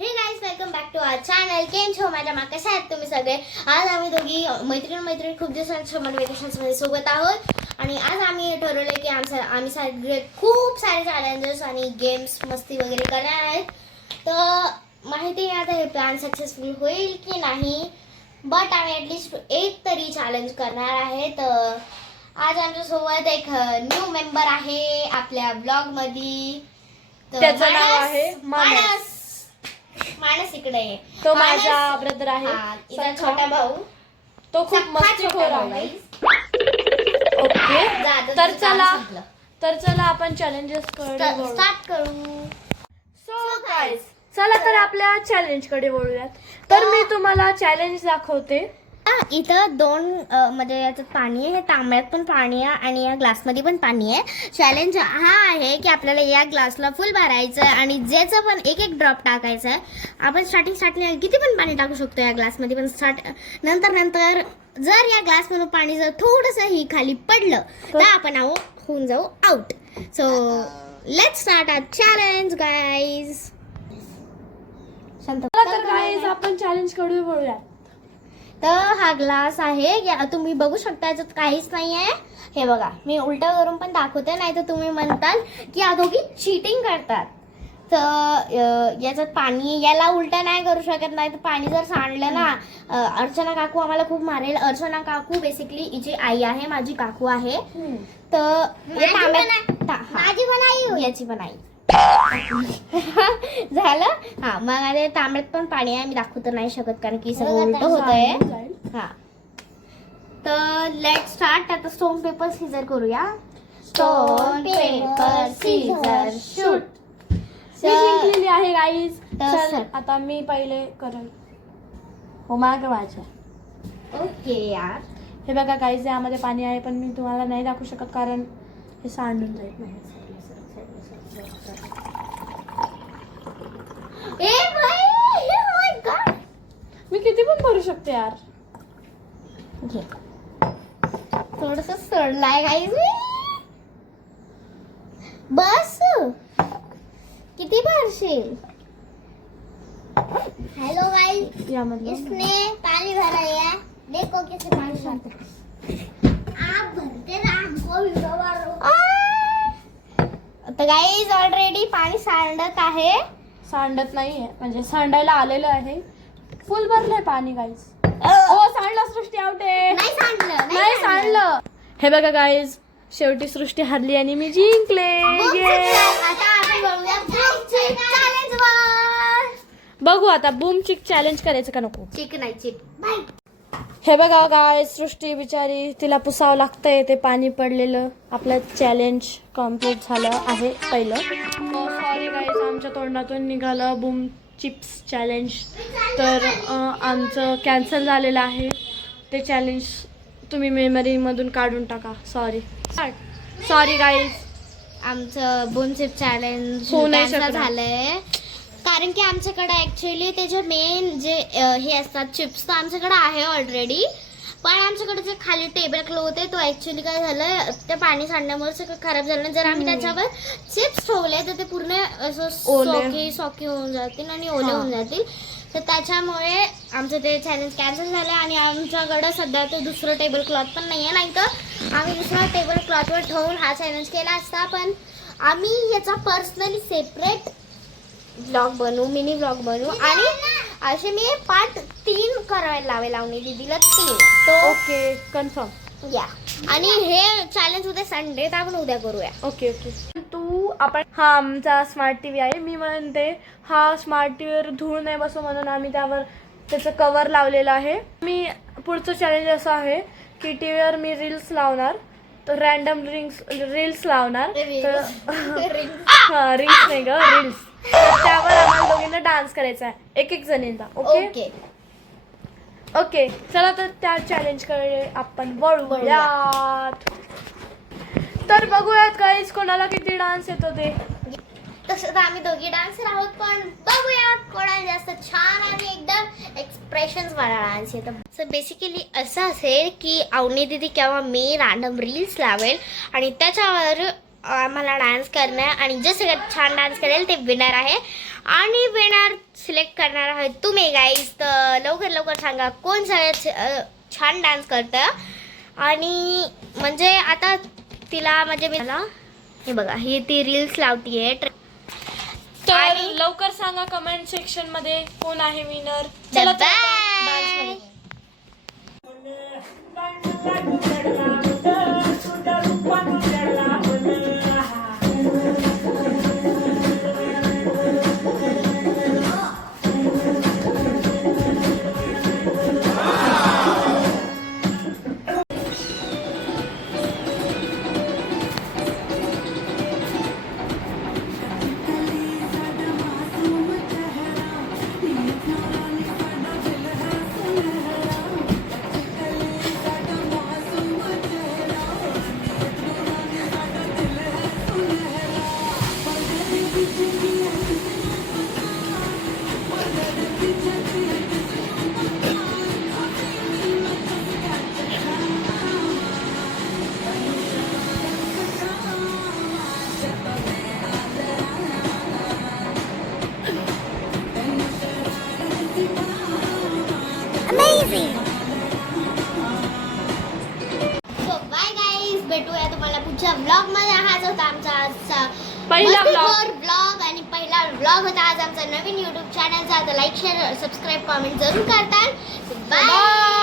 हे guys welcome back to our channel. केम छो माझ्या मा कशा आहेत तुम्ही सगळे. आज आम्ही दोघी मैत्रीण खूप दिवसांच्या समर वेकेशन्समध्ये सोबत आहोत आणि आज आम्ही ठरवलं की आम्ही सगळे खूप सारे चॅलेंजेस आणि गेम्स मस्ती वगैरे करणार आहेत. तर माहिती नाही आता हे प्लॅन सक्सेसफुल होईल की नाही, बट आम्ही ॲटलिस्ट एक तरी चॅलेंज करणार आहे. तर आज आमच्यासोबत एक न्यू मेंबर आहे आपल्या ब्लॉगमध्ये. त्याचं नाव आहे मानस. मानस इकडे आहे. तो माझा ब्रदर आहे. इथला छोटा भाऊ. तो खूप मस्तीखोर आहे. ओके, तर चला आपण चॅलेंजेस स्टार्ट करू. सो गाइस, चला तर आपल्या चॅलेंज कडे वळूयात. तर मी तुम्हाला चॅलेंज दाखवते. इथं दोन म्हणजे याच्यात पाणी आहे, तांब्यात पण पाणी आहे आणि या ग्लासमध्ये पण पाणी आहे. चॅलेंज हा आहे की आपल्याला या ग्लासला फुल भरायचं आहे आणि ज्याचं पण एक एक ड्रॉप टाकायचं आहे. आपण स्टार्टिंग किती पण पाणी टाकू शकतो या ग्लासमध्ये, पण नंतर जर या ग्लासमधून पाणी जर थोडंसं ही खाली पडलं तर आपण होऊन जाऊ out. So let's start our challenge guys. तर गाईज आपण चॅलेंज कडे वळूयात. तर हा ग्लास आहे, तुम्ही बघू शकता याच्यात काहीच नाही आहे. हे बघा, मी उलटा करून पण दाखवते, नाही तर तुम्ही म्हणताल की या दोघी चिटिंग करतात. तर याच्यात पाणी, याला उलटा नाही करू शकत, नाही तर पाणी जर सांडलं ना अर्चना काकू आम्हाला खूप मारेल. अर्चना काकू बेसिकली हिची आई आहे, माझी काकू आहे. तर माझी पण आई, याची पण आई झालं. हा, मग आता तांब्यात पण पाणी आहे, मी दाखवू तर नाही शकत कारण की सगळं उलट होतंय. हा, तर लेट स्टार्ट. आता स्टोन पेपर सीझर करूया. Stone paper scissor shoot. मी जिंकलेली आहे गाईज. तर आता मी पहिले करेल. हो माझ्या. ओके यार, हे बघा गाईज, यामध्ये पाणी आहे पण मी तुम्हाला नाही दाखवू शकत कारण हे सांडून जाईल. ए भाई, oh my God. मी किती पण भरू शकते यार. घे, थोडस सोडलाय गाईज. बस किती भरशील. हेलो गाइस, यामध्ये इसने पानी भरा है, देखो कैसे पानी भरते आप भरते ना, हमको भी भरो. तर गाइस ऑलरेडी पाणी सांडत आहे. सांडत नाहीये, म्हणजे सांडायला आलेलं आहे. फुल भरलंय पाणी गाईज. ओ सांडलं, सृष्टी आउट आहे. नाही सांडलं. हे बघा गाईज, शेवटी सृष्टी हरली आणि मी जिंकले. आता आपण बघूया बूम चिक चॅलेंज वर. बघू आता बूम चिक चॅलेंज करायचं का नको. चिक नाही चिक बाय. हे बघा गाईज, सृष्टी बिचारी, तिला पुसावं लागतंय ते पाणी पडलेलं. आपलं चॅलेंज कम्प्लीट झालं आहे पहिलं. सॉरी गाईज, आमच्या तोंडातून निघालं बूम चिप्स चॅलेंज. तर आमचं कॅन्सल झालेलं आहे ते चॅलेंज. तुम्ही मेमरीमधून काढून टाका. सॉरी गाईज, आमचं बूम चिप चॅलेंज होऊ नाही कॅन्सल शकणार. झालंय कारण की आमच्याकडे ॲक्च्युली त्याचे मेन जे हे असतात चिप्स तर आमच्याकडे आहे ऑलरेडी, पण आमच्याकडे जे खाली टेबल क्लॉथ आहे तो ॲक्च्युली काय झालं, त्या पाणी सांडल्यामुळे सगळं खराब झालं. जर आम्ही त्याच्यावर चिप्स ठेवले तर ते पूर्ण असं सॉकी होऊन जातील आणि ओले होऊन जातील. तर त्याच्यामुळे आमचं ते चॅलेंज कॅन्सल झालं आणि आमच्याकडं सध्या ते दुसरं टेबल क्लॉथ पण नाही आहे, नाही तर आम्ही दुसरा टेबल क्लॉथवर ठेवून हा चॅलेंज केला असता. पण आम्ही याचा पर्सनली सेपरेट ब्लॉग बनवू, मिनी ब्लॉग बनवू आणि असे मी पार्ट 3 करायला लावेल लावणी दीदीला 3. तो ओके, कन्फर्म या. आणि हे चॅलेंज उद्या संडे तर आपण उद्या करूया. ओके. आपण हा आमचा स्मार्ट टीव्ही आहे. मी म्हणते हा स्मार्ट टीव्हीवर धूळ नाही बसो म्हणून आम्ही त्यावर त्याचं कवर लावलेलं आहे. मी पुढचं चॅलेंज असं आहे की टीव्हीवर मी रील्स लावणार, तर रॅन्डम रील्स लावणार. हा, रील्स नाही ग, रील्स. त्यावर आम्हाला दोघींना डान्स करायचा आहे, एक जणींचा. ओके. ओके, चला तर त्या चॅलेंजकडे आपण वळूयात. तर बघूयात गाईज कोणाला किती डान्स येतो ते. तसं तर आम्ही दोघी डान्सर आहोत, पण बघूया कोणाला जास्त छान आणि एकदम एक्सप्रेशन्स वाला डान्स येतो. सो बेसिकली असं असेल की अवनी दीदी किंवा मी रॅन्डम रील्स लावेल आणि त्याच्यावर आम्हाला डान्स करणं आणि जे सगळ्यात छान डान्स करेल ते विनर आहे आणि विनर सिलेक्ट सिलेक्ट करणार आहोत तुम्ही गाईज. तर लवकर लवकर सांगा कोण सगळ्यात छान डान्स करतं. आणि म्हणजे आता तिला म्हणजे मी हे बघा ही ती रील्स लावतीये. तर लवकर सांगा कमेंट सेक्शन मध्ये कोण आहे विनर. चला तर आपण dance मध्ये. बाय गाईज, भेटूया तुम्हाला पुढच्या ब्लॉग मध्ये. हाच होता आमचा आजचा पहिला ब्लॉग आणि पहिला ब्लॉग होता आज आमचा नवीन युट्यूब चॅनलचा. तर लाईक शेअर सबस्क्राईब कमेंट जरूर करताल. बाय.